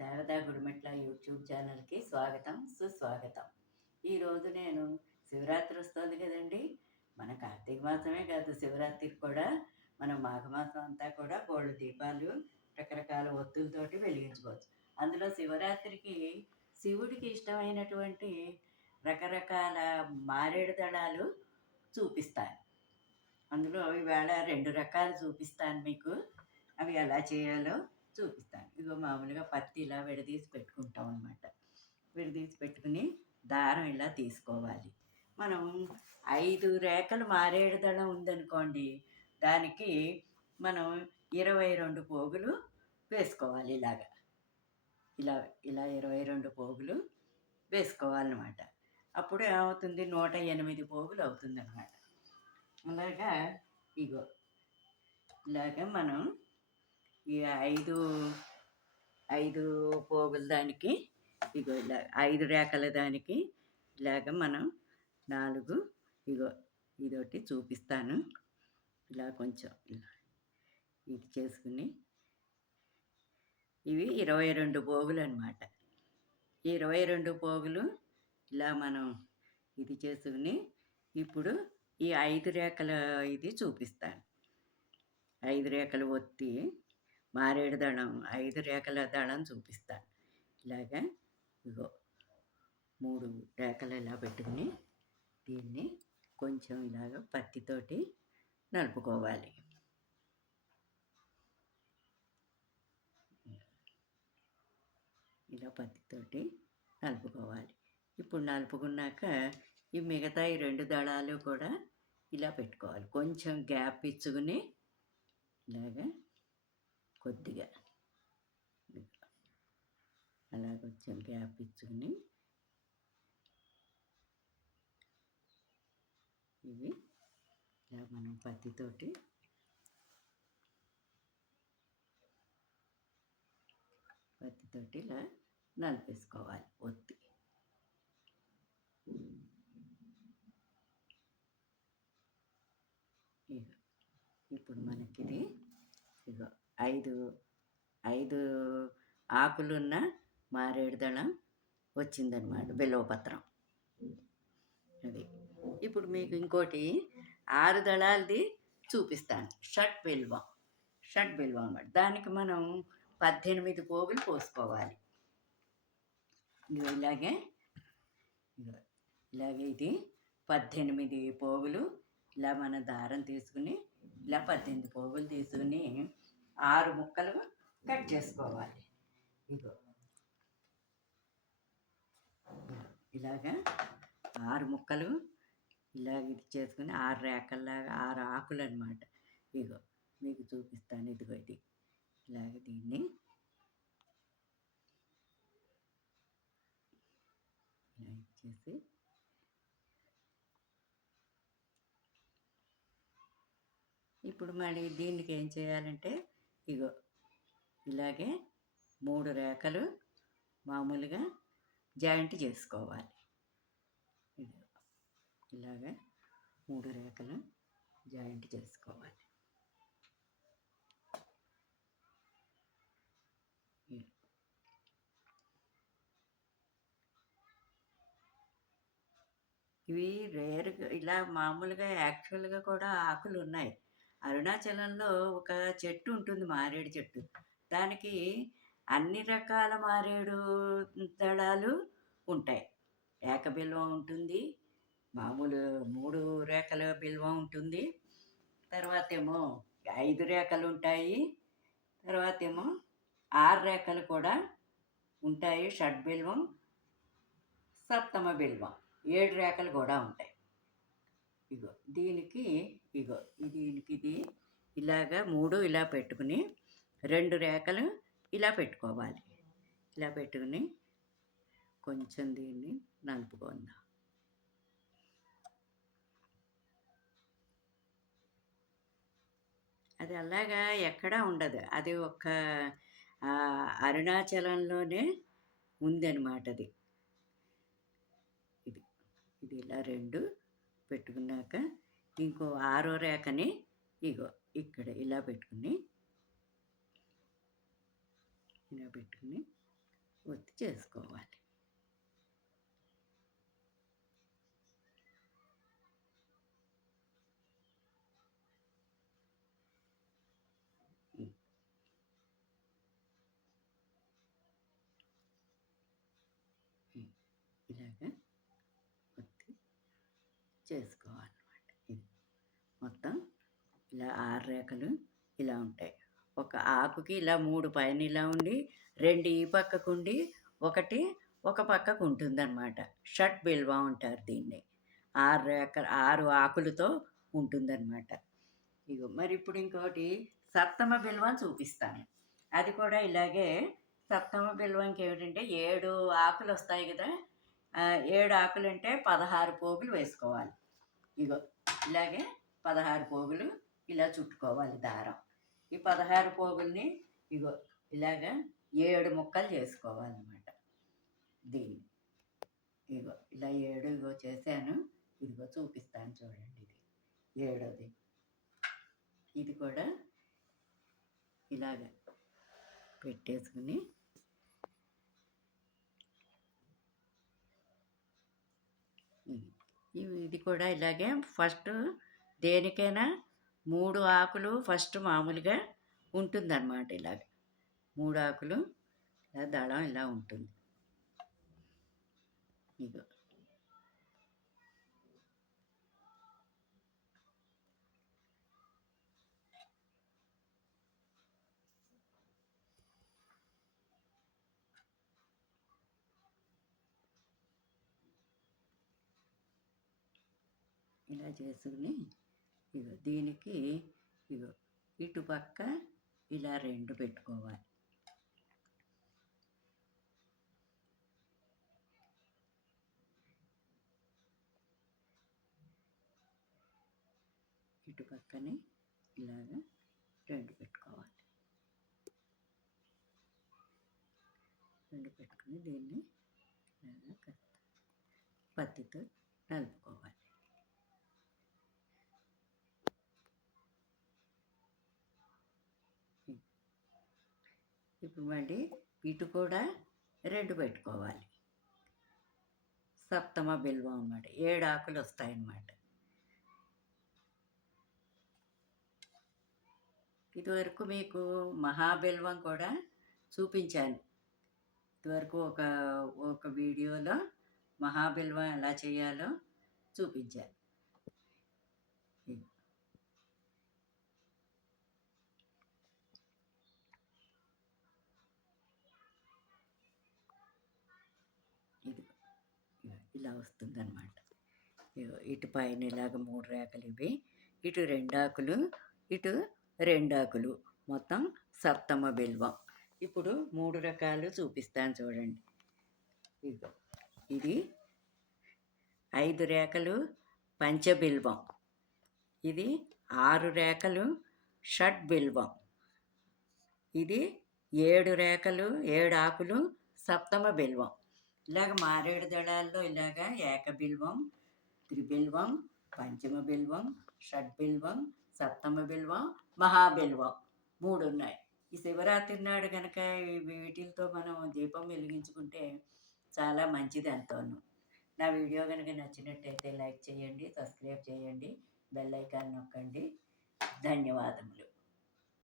Sharada Gudimetla YouTube ఛానల్కి స్వాగతం సుస్వాగతం. ఈరోజు నేను శివరాత్రి వస్తుంది కదండి. మన కార్తీక మాసమే కాదు, శివరాత్రికి కూడా మనం మాఘమాసం అంతా కూడా బోళ్ళు దీపాలు రకరకాల ఒత్తులతోటి వెలిగించుకోవచ్చు. అందులో శివరాత్రికి శివుడికి ఇష్టమైనటువంటి రకరకాల మారేడు దళాలు చూపిస్తాను. అందులో ఈవేళ 2 రకాలు చూపిస్తాను మీకు. అవి ఎలా చేయాలో చూపిస్తాను. ఇదిగో మామూలుగా పత్తి ఇలా విడదీసి పెట్టుకుంటాం అనమాట. విడదీసి పెట్టుకుని దారం ఇలా తీసుకోవాలి. మనం 5 రేఖలు మారేడు దళం ఉందనుకోండి, దానికి మనం 22 పోగులు వేసుకోవాలి. ఇలా ఇలా 22 పోగులు వేసుకోవాలన్నమాట. అప్పుడు ఏమవుతుంది, 108 పోగులు అవుతుందన్నమాట. అలాగా ఇగో ఇలాగ మనం ఈ 5 పోగుల దానికి ఇగో ఇలా 5 రేఖల దానికి ఇలాగ మనం 4 ఇగో ఇదొకటి చూపిస్తాను. ఇలా కొంచెం ఇది చేసుకుని ఇవి 22 పోగులు అనమాట. ఈ 22 పోగులు ఇలా మనం ఇది చేసుకుని ఇప్పుడు ఈ 5 రేఖల ఇది చూపిస్తాను. 5 రేఖలు ఒత్తి మారేడు దళం 5 రేఖల దళం చూపిస్తాను. ఇలాగా ఇగో 3 రేఖలు ఇలా పెట్టుకుని దీన్ని కొంచెం ఇలాగ పత్తితోటి నలుపుకోవాలి. ఇలా పత్తితోటి నలుపుకోవాలి. ఇప్పుడు నలుపుకున్నాక ఈ మిగతా ఈ 2 దళాలు కూడా ఇలా పెట్టుకోవాలి. కొంచెం గ్యాప్ ఇచ్చుకుని ఇలాగా కొద్దిగా అలా కొంచెం గ్యాప్ ఇచ్చుకుని ఇవి ఇలా మనం పత్తితోటి ఇలా నలిపేసుకోవాలి ఒత్తి. ఇప్పుడు మనకిది ఇగో 5 ఆకులున్న మారేడు దళం వచ్చిందనమాట, బిల్వపత్రం. అది ఇప్పుడు మీకు ఇంకోటి 6 దళాలది చూపిస్తాను. షట్ బిల్వం అనమాట. దానికి మనం 18 పోగులు పోసుకోవాలి. ఇలాగే ఇది 18 పోగులు. ఇలా మన దారం తీసుకుని ఇలా 18 పోగులు తీసుకుని 6 ముక్కలు కట్ చేసుకోవాలి. ఇగో ఇలాగా 6 ముక్కలు ఇలాగ ఇది చేసుకుని 6 రేఖల్లాగా 6 ఆకులు అనమాట. ఇగో మీకు చూపిస్తాను. ఇదిగో ఇది ఇలాగ దీన్ని ఇలా ఇచ్చేసి ఇప్పుడు మళ్ళీ దీనికి ఏం చేయాలంటే ఇగో ఇలాగే 3 రేఖలు మామూలుగా జాయింట్ చేసుకోవాలి. ఇలాగే 3 రేఖలు జాయింట్ చేసుకోవాలి. ఇవి రేరుగా ఇలా మామూలుగా యాక్చువల్గా కూడా ఆకులు ఉన్నాయి. అరుణాచలంలో ఒక చెట్టు ఉంటుంది, మారేడు చెట్టు. దానికి అన్ని రకాల మారేడు దళాలు ఉంటాయి. ఏక బిల్వం ఉంటుంది, మామూలు 3 రేఖల బిల్వం ఉంటుంది, తర్వాత ఏమో 5 రేఖలు ఉంటాయి, తర్వాత ఏమో 6 రేఖలు కూడా ఉంటాయి. షడ్బిల్వం, సప్తమ బిల్వం 7 రేఖలు కూడా ఉంటాయి. ఇగో దీనికి ఇది ఇలాగా 3 ఇలా పెట్టుకుని 2 రేఖలు ఇలా పెట్టుకోవాలి. ఇలా పెట్టుకుని కొంచెం దీన్ని నలుపుకుందాం. అది అలాగా ఎక్కడా ఉండదు. అది ఒక అరుణాచలంలోనే ఉందన్నమాట. అది ఇది ఇలా 2 పెట్టుకున్నాక ఇంకో 6వ రేఖని ఇగో ఇక్కడ ఇలా పెట్టుకుని ఒత్తి చేసుకోవాలి. హ్మ్. హ్మ్. ఇలాగా ఒత్తి చేసుకోవాలన్నమాట. ఇది మొత్తం ఇలా 6 రేఖలు ఇలా ఉంటాయి. ఒక ఆకుకి ఇలా 3 పైన ఇలా ఉండి, 2 ఈ పక్కకుండి, ఒకటి ఒక పక్కకు ఉంటుందన్నమాట. షట్ బిల్వ అంటారు దీన్ని. 6 రేఖలు 6 ఆకులతో ఉంటుందన్నమాట. ఇగో మరి ఇప్పుడు ఇంకోటి సప్తమ బిల్వం చూపిస్తాను. అది కూడా ఇలాగే సప్తమ బిల్వంకి ఏమిటంటే 7 ఆకులొస్తాయి గదా! 7 ఆకులంటే 16 పోగులు వేసుకోవాలి. ఇగో ఇలాగే 16 పోగులు ఇలా చుట్టుకోవాలి దారం. ఈ 16 పోగుల్ని ఇగో ఇలాగా 7 ముక్కలు చేసుకోవాలన్నమాట దీన్ని. ఇగో ఇలా 7 ఇగో చేశాను. ఇదిగో చూపిస్తాను చూడండి ఇది. ఏడోది. ఇది కూడా ఇలాగ పెట్టేసుకుని ఇది కూడా ఇలాగే ఫస్ట్ దేనికైనా 3 ఆకులు ఫస్ట్ మామూలుగా ఉంటుందన్నమాట ఇలాగ. 3 ఆకులు ఇలా దళం ఇలా ఉంటుంది. ఇగో ఇలా చేసుకుని ఇగో దీనికి ఇగో ఇటుపక్క ఇలా 2 పెట్టుకోవాలి. ఇటు పక్కనే ఇలాగ 2 పెట్టుకోవాలి. 2 పెట్టుకుని దీన్ని ఇలాగ పత్తితో నలుపుకోవాలి. ఇప్పుడు మళ్ళీ ఇటు కూడా 2 పెట్టుకోవాలి. సప్తమ బిల్వం అన్నమాట. 7 ఆకులు వస్తాయన్నమాట. ఇదివరకు మీకు మహాబిల్వం కూడా చూపించాను. ఇదివరకు ఒక వీడియోలో మహాబిల్వం ఎలా చేయాలో చూపించాను. ఇది ఇలా వస్తుందన్నమాట. ఇటు పైన ఇలాగ 3 రేఖలు ఇవి, ఇటు 2 ఆకులు, ఇటు 2 ఆకులు, మొత్తం సప్తమ బిల్వం. ఇప్పుడు 3 రకాలు చూపిస్తాను చూడండి. ఇదిగో ఇది 5 రేఖలు పంచబిల్వం, ఇది 6 రేఖలు షట్ బిల్వం, ఇది 7 రేఖలు 7 ఆకులు సప్తమ బిల్వం. ఇలాగ మారేడు దళాల్లో ఇలాగ ఏకబిల్వం, త్రిబిల్వం, పంచమ బిల్వం, షడ్బిల్వం, సప్తమ బిల్వం, మహాబిల్వం 3 ఉన్నాయి. ఈ శివరాత్రి నాడు కనుక వీటితో మనం దీపం వెలిగించుకుంటే చాలా మంచిది అంతాను. నా వీడియో కనుక నచ్చినట్టయితే లైక్ చేయండి, సబ్స్క్రైబ్ చేయండి, బెల్ ఐకాన్ నొక్కండి. ధన్యవాదములు.